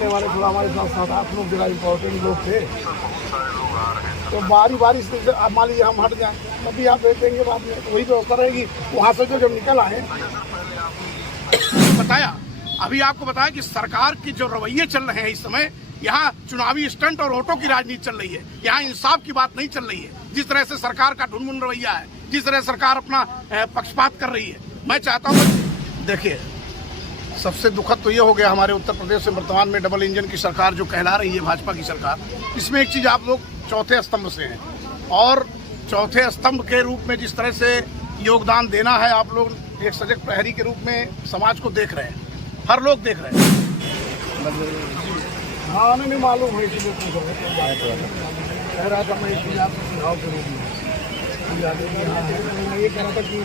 मिलने वाले थोड़ा हमारे साथ 7-8 लोग जरा इम्पोर्टेंट लोग थे, तो बारिश से मान लीजिए हम हट जाएं तभी आप भेज देंगे बाद में, तो वही व्यवस्था रहेगी। वहाँ से जो जब निकल आए बताया, अभी आपको बताया कि सरकार की जो रवैये चल रहे हैं इस समय, यहाँ चुनावी स्टंट और वोटों की राजनीति चल रही है, यहाँ इंसाफ की बात नहीं चल रही है। जिस तरह से सरकार का ढुनमुन रवैया है, जिस तरह सरकार अपना पक्षपात कर रही है, मैं चाहता हूँ, देखिए सबसे दुखद तो ये हो गया हमारे उत्तर प्रदेश में वर्तमान में डबल इंजन की सरकार जो कहला रही है भाजपा की सरकार, इसमें एक चीज़ आप लोग चौथे स्तंभ से हैं, और चौथे स्तंभ के रूप में जिस तरह से योगदान देना है, आप लोग एक सजग प्रहरी के रूप में समाज को देख रहे हैं, हर लोग देख रहे हैं। हाँ नहीं मालूम है, इसलिए कह रहा था मैं इसलिए आपसे सुझाव के रूप में यहाँ है। मैं ये कह रहा था कि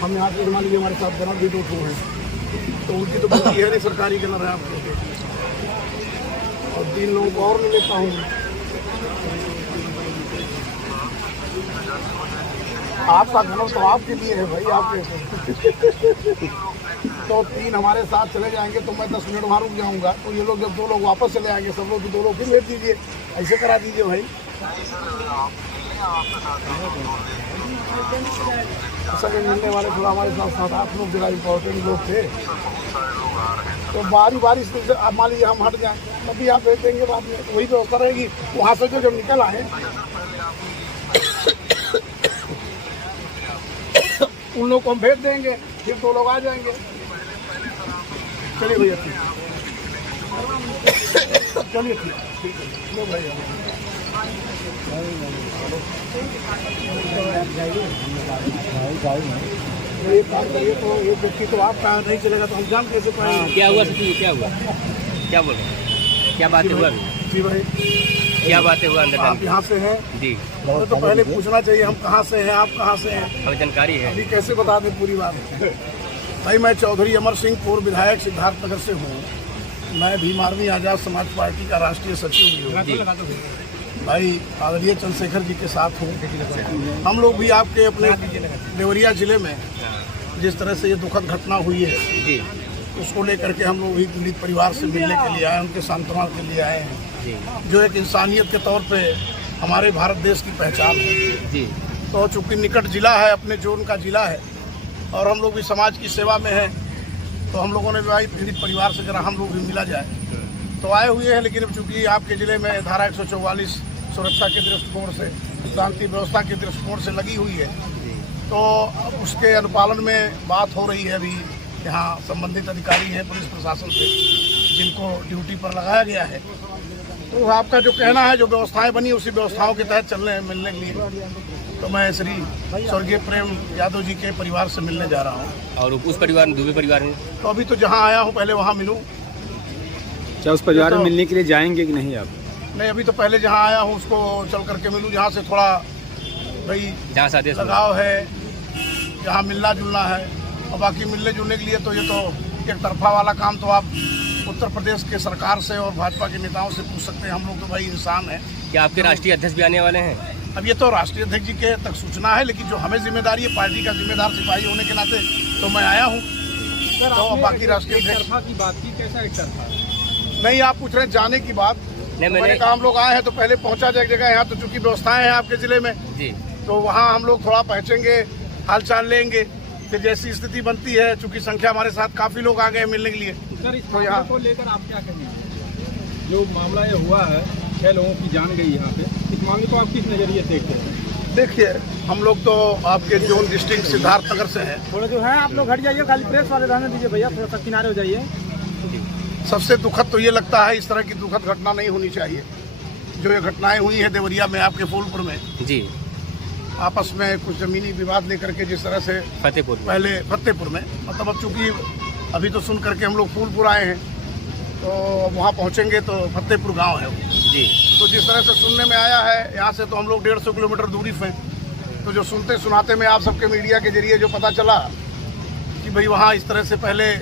हम यहाँ से मान लीजिए हमारे साथ बना भी 2 हैं, तो उनकी तो बात है नहीं सरकारी के लड़ रहा है आपको, और 3 लोगों को और नहीं लेता हूँ। आपका घर तो आपके लिए है भाई, आपके तो 3 हमारे साथ चले जाएंगे तो मैं 10 मिनट वहाँ रुक जाऊँगा, तो ये लोग जब 2 लोग वापस चले आएंगे, सब लोग 2 लोग फिर भेज दीजिए, ऐसे करा दीजिए भाई। सभी मिलने वाले थोड़ा हमारे साथ 7-8 लोग जरा इम्पोर्टेंट लोग थे, तो बारिश से मान लीजिए हम हट जाएं तभी आप भेज देंगे बाद में, तो वही व्यवस्था रहेगी। वहाँ से जो जब निकल आए उन लोग को हम भेज देंगे, फिर 2 लोग आ जाएंगे। चलिए भैया ठीक, चलिए ठीक है लो भैया। तो एक व्यक्ति तो आपका नहीं चलेगा तो हम जान कैसे पाएंगे? क्या हुआ सचिव, क्या हुआ, क्या बोल रहे हैं, क्या बातें हुआ? जी भाई क्या बातें हुआ अंदर? आप यहाँ से हैं जी, तो पहले पूछना चाहिए हम कहाँ से हैं, आप कहाँ से हैं, हमें जानकारी है। अभी कैसे बता दें पूरी बात? भाई मैं चौधरी अमर सिंह, पूर्व विधायक सिद्धार्थनगर से हूँ। मैं भीम आर्मी आज़ाद समाज पार्टी का राष्ट्रीय सचिव भी हूँ। भाई आदरणीय चंद्रशेखर जी के साथ हूँ। हम लोग भी आपके अपने देवरिया जिले में जिस तरह से ये दुखद घटना हुई है जी, उसको लेकर के हम लोग भी पीड़ित परिवार से मिलने के लिए आए, उनके सांत्वना के लिए आए हैं जी, जो एक इंसानियत के तौर पे हमारे भारत देश की पहचान है जी। तो चूँकि निकट जिला है, अपने जोन का जिला है, और हम लोग भी समाज की सेवा में हैं, तो हम लोगों ने भी भाई पीड़ित परिवार से जरा हम लोग भी मिला जाए तो आए हुए हैं। लेकिन चूँकि आपके ज़िले में धारा 144 सुरक्षा के दृष्टिकोण से, शांति व्यवस्था के दृष्टिकोण से लगी हुई है, तो उसके अनुपालन में बात हो रही है। अभी यहाँ संबंधित अधिकारी हैं पुलिस प्रशासन से जिनको ड्यूटी पर लगाया गया है, तो आपका जो कहना है, जो व्यवस्थाएं बनी उसी व्यवस्थाओं के तहत चलने मिलने के लिए तो मैं श्री स्वर्गीय प्रेम यादव जी के परिवार से मिलने जा रहा हूँ। और उस परिवार में, दूसरे परिवार में? तो अभी तो जहाँ आया हूँ पहले वहाँ मिलूँ। क्या उस परिवार में मिलने के लिए जाएंगे कि नहीं आप? नहीं, अभी तो पहले जहाँ आया हूँ उसको चल करके मिलूँ, जहाँ से थोड़ा भाई जहाँ से आदेश लगाव है, जहाँ मिलना जुलना है। और बाकी मिलने जुलने के लिए तो ये तो एक तरफा वाला काम तो आप उत्तर प्रदेश के सरकार से और भाजपा के नेताओं से पूछ सकते हैं। हम लोग तो भाई इंसान हैं। क्या आपके राष्ट्रीय अध्यक्ष भी आने वाले हैं? अब ये तो राष्ट्रीय अध्यक्ष जी के तक सूचना है, लेकिन जो हमें जिम्मेदारी है पार्टी का जिम्मेदार सिपाही होने के नाते तो मैं आया हूँ। तो बाकी राष्ट्रीय अध्यक्ष की बात की, कैसा एक तरफा? नहीं, आप पूछ रहे हैं जाने की बात। नहीं, मैंने कहा हम लोग आए हैं तो पहले पहुंचा जाए जगह। यहाँ तो चूंकि व्यवस्थाएं हैं आपके जिले में जी, तो वहाँ हम लोग थोड़ा पहुँचेंगे, हालचाल लेंगे, फिर जैसी स्थिति बनती है। चूंकि संख्या हमारे साथ काफी लोग आ गए मिलने के लिए। सर, इस तो यहाँ को लेकर आप क्या कहेंगे? जो मामला ये हुआ है, 6 लोगों की जान गई यहाँ पे, इस मामले को आप किस नजरिए से देखते हैं? देखिए, हम लोग तो आपके जोन डिस्ट्रिक्ट सिद्धार्थनगर से हैं। थोड़ा जो है आप लोग हट जाइए, खाली प्रेस वाले रहने दीजिए भैया, थोड़ा सा किनारे हो जाइए। सबसे दुखद तो ये लगता है, इस तरह की दुखद घटना नहीं होनी चाहिए। जो ये घटनाएं हुई है देवरिया में, आपके फूलपुर में जी, आपस में कुछ जमीनी विवाद लेकर के जिस तरह से फतेहपुर पहले फतेहपुर में, मतलब अब चूँकि अभी तो सुन करके हम लोग फूलपुर आए हैं, तो वहाँ पहुँचेंगे तो फतेहपुर गांव है वो जी। तो जिस तरह से सुनने में आया है, यहाँ से तो हम लोग 150 किलोमीटर दूरी पे, तो जो सुनते सुनाते में आप सबके मीडिया के जरिए जो पता चला कि भाई वहाँ इस तरह से पहले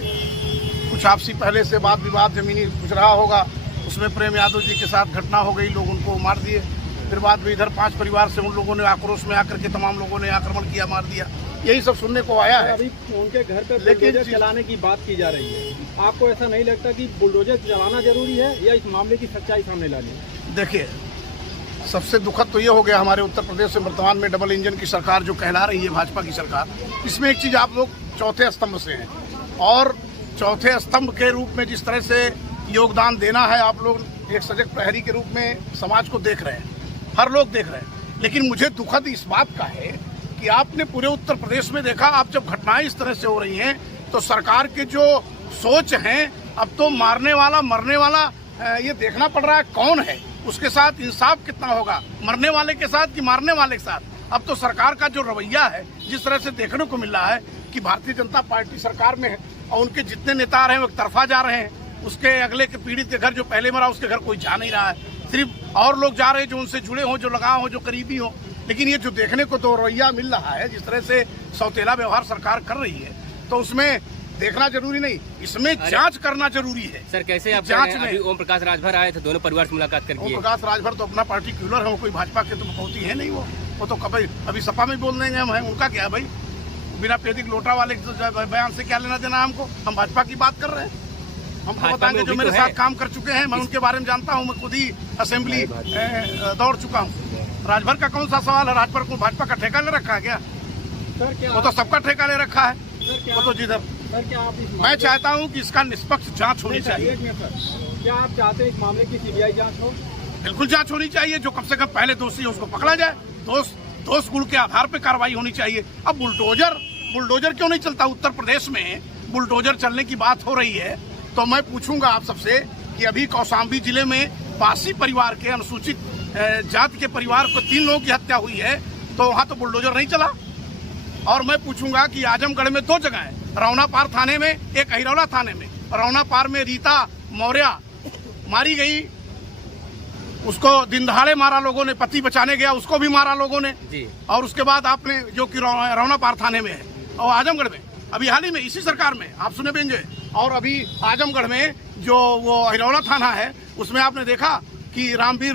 कुछ आपसी पहले से वाद विवाद जमीनी कुछ रहा होगा, उसमें प्रेम यादव जी के साथ घटना हो गई, लोग उनको मार दिए। फिर बाद में इधर 5 परिवार से उन लोगों ने आक्रोश में आकर के तमाम लोगों ने आक्रमण किया, मार दिया। यही सब सुनने को आया है। अभी उनके घर पर लेकिन बुलडोजर चलाने की बात की जा रही है। आपको ऐसा नहीं लगता कि बुलडोजर चलाना जरूरी है या इस मामले की सच्चाई सामने लानी? देखिए, सबसे दुखद तो ये हो गया हमारे उत्तर प्रदेश में वर्तमान में डबल इंजन की सरकार जो कहला रही है भाजपा की सरकार, इसमें एक चीज़ आप लोग चौथे स्तंभ से हैं और चौथे स्तंभ के रूप में जिस तरह से योगदान देना है, आप लोग एक सजग प्रहरी के रूप में समाज को देख रहे हैं, हर लोग देख रहे हैं। लेकिन मुझे दुखद इस बात का है कि आपने पूरे उत्तर प्रदेश में देखा, आप जब घटनाएं इस तरह से हो रही हैं तो सरकार के जो सोच हैं, अब तो मारने वाला मरने वाला ये देखना पड़ रहा है कौन है, उसके साथ इंसाफ कितना होगा, मरने वाले के साथ कि मारने वाले के साथ। अब तो सरकार का जो रवैया है, जिस तरह से देखने को मिल रहा है कि भारतीय जनता पार्टी सरकार में है और उनके जितने नेता आ रहे हैं वो एक तरफा जा रहे हैं, उसके अगले के पीड़ित के घर जो पहले मरा उसके घर कोई जा नहीं रहा है, सिर्फ और लोग जा रहे हैं जो उनसे जुड़े हों, जो लगाव हो, जो करीबी हो। लेकिन ये जो देखने को तो रवैया मिल रहा है, जिस तरह से सौतेला व्यवहार सरकार कर रही है, तो उसमें देखना जरूरी नहीं, इसमें जांच करना जरूरी है। सर कैसे आप जांच में अभी ओम प्रकाश राजभर आए थे, दोनों परिवार से मुलाकात करके? ओम प्रकाश राजभर तो अपना पार्टिकुलर है, वो कोई भाजपा के तो बहुत ही है नहीं, वो तो कभी अभी सपा में बोल देंगे हम हैं, उनका क्या है भाई, बिना पेदिक लोटा वाले बयान से क्या लेना देना हमको, हम भाजपा की बात कर रहे हैं। हमको बताएंगे जो मेरे साथ काम कर चुके हैं, मैं उनके बारे में जानता हूँ, मैं खुद ही असेंबली दौड़ चुका हूँ। राजभर का कौन सा सवाल है? राजभर को भाजपा का ठेका ले रखा है क्या? वो तो सबका ठेका ले रखा है, वो तो जिधर। मैं चाहता हूँ कि इसका निष्पक्ष जांच होनी चाहिए। क्या आप चाहते हैं इस मामले की सीबीआई जांच हो? बिल्कुल जांच होनी चाहिए, जो कम से कम पहले दोषी है उसको पकड़ा जाए, दोष गुण के आधार पर कार्रवाई होनी चाहिए। अब बुलडोजर क्यों नहीं चलता? उत्तर प्रदेश में बुलडोजर चलने की बात हो रही है, तो मैं पूछूंगा आप सबसे कि अभी कौशाम्बी जिले में पासी परिवार के अनुसूचित जाति के परिवार को 3 लोगों की हत्या हुई है, तो वहाँ तो बुलडोजर नहीं चला। और मैं पूछूंगा कि आजमगढ़ में 2 जगह है, रौना पार थाने में, एक अहिरौला थाने में। रौना पार में रीता मौर्य मारी गई, उसको दिन दहाड़े मारा लोगों ने, पति बचाने गया उसको भी मारा लोगों ने जी। और उसके बाद आपने जो कि रौना पार थाने में है, और आजमगढ़ में अभी हाल ही में इसी सरकार में आप सुने बेंजे, और अभी आजमगढ़ में जो वो अहिरौला थाना है उसमें आपने देखा कि रामवीर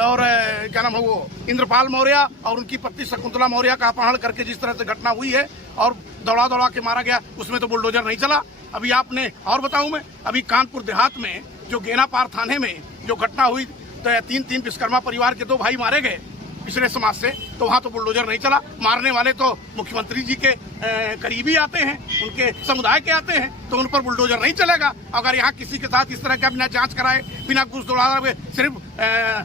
और क्या नाम है वो इंद्रपाल मौर्य और उनकी पत्नी शकुंतला मौर्य का अपहरण करके जिस तरह से घटना हुई है और दौड़ा के मारा गया, उसमें तो बुलडोजर नहीं चला। अभी आपने और बताऊं मैं, अभी कानपुर देहात में जो गेना पार थाने में जो घटना हुई, तो 3 विश्वकर्मा परिवार के 2 भाई मारे गए पिछड़े समाज से, तो वहाँ तो बुलडोजर नहीं चला। मारने वाले तो मुख्यमंत्री जी के करीबी आते हैं, उनके समुदाय के आते हैं, तो उन पर बुलडोजर नहीं चलेगा। अगर यहाँ किसी के साथ इस तरह का बिना जांच कराए, बिना घूस दौड़ा सिर्फ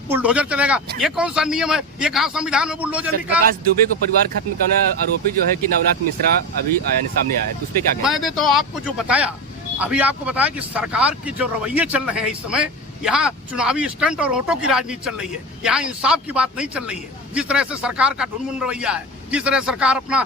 बुलडोजर चलेगा, ये कौन सा नियम है? ये कहाँ संविधान में बुलडोजर लिखा? प्रकाश दुबे को परिवार खत्म करना आरोपी जो है कि नवनाथ मिश्रा अभी सामने आया है, उस पर क्या कहना? मैंने तो आपको जो बताया, अभी आपको बताया कि सरकार की जो रवैये चल रहे हैं इस समय, यहाँ चुनावी स्टंट और वोटों की राजनीति चल रही है, यहाँ इंसाफ की बात नहीं चल रही है। जिस तरह से सरकार का ढुनमुन रवैया है, जिस तरह सरकार अपना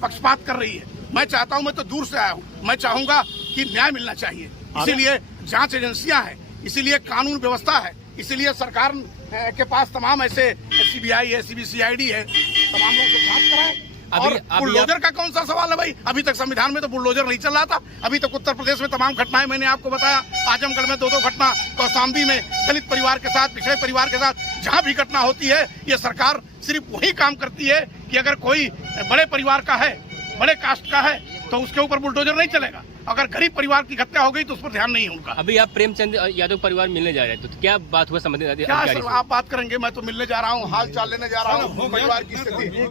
पक्षपात कर रही है, मैं चाहता हूँ, मैं तो दूर से आया हूँ, मैं चाहूंगा कि न्याय मिलना चाहिए। इसीलिए जांच एजेंसियां हैं, इसीलिए कानून व्यवस्था है, इसीलिए सरकार के पास तमाम ऐसे सीबीआई है, सीबीसीआईडी है, तमाम लोगों से जांच कराए। और बुलडोजर का कौन सा सवाल है भाई? अभी तक संविधान में तो बुलडोजर नहीं चल रहा था। अभी तक उत्तर प्रदेश में तमाम घटनाएं मैंने आपको बताया, आजमगढ़ में 2 घटना, कौशाम्बी में दलित परिवार के साथ, पिछड़े परिवार के साथ, जहां भी घटना होती है, ये सरकार सिर्फ वही काम करती है कि अगर कोई बड़े परिवार का है, बड़े कास्ट का है, तो उसके ऊपर बुलडोजर नहीं चलेगा। अगर गरीब परिवार की हत्या हो गई तो उस पर ध्यान नहीं है उनका। अभी आप प्रेमचंद यादव परिवार मिलने जा रहे हैं, तो क्या बात हुआ संबंधित? क्या सर आप बात करेंगे? मैं तो मिलने जा रहा हूँ, हाल चाल लेने जा रहा हूँ, परिवार की स्थिति।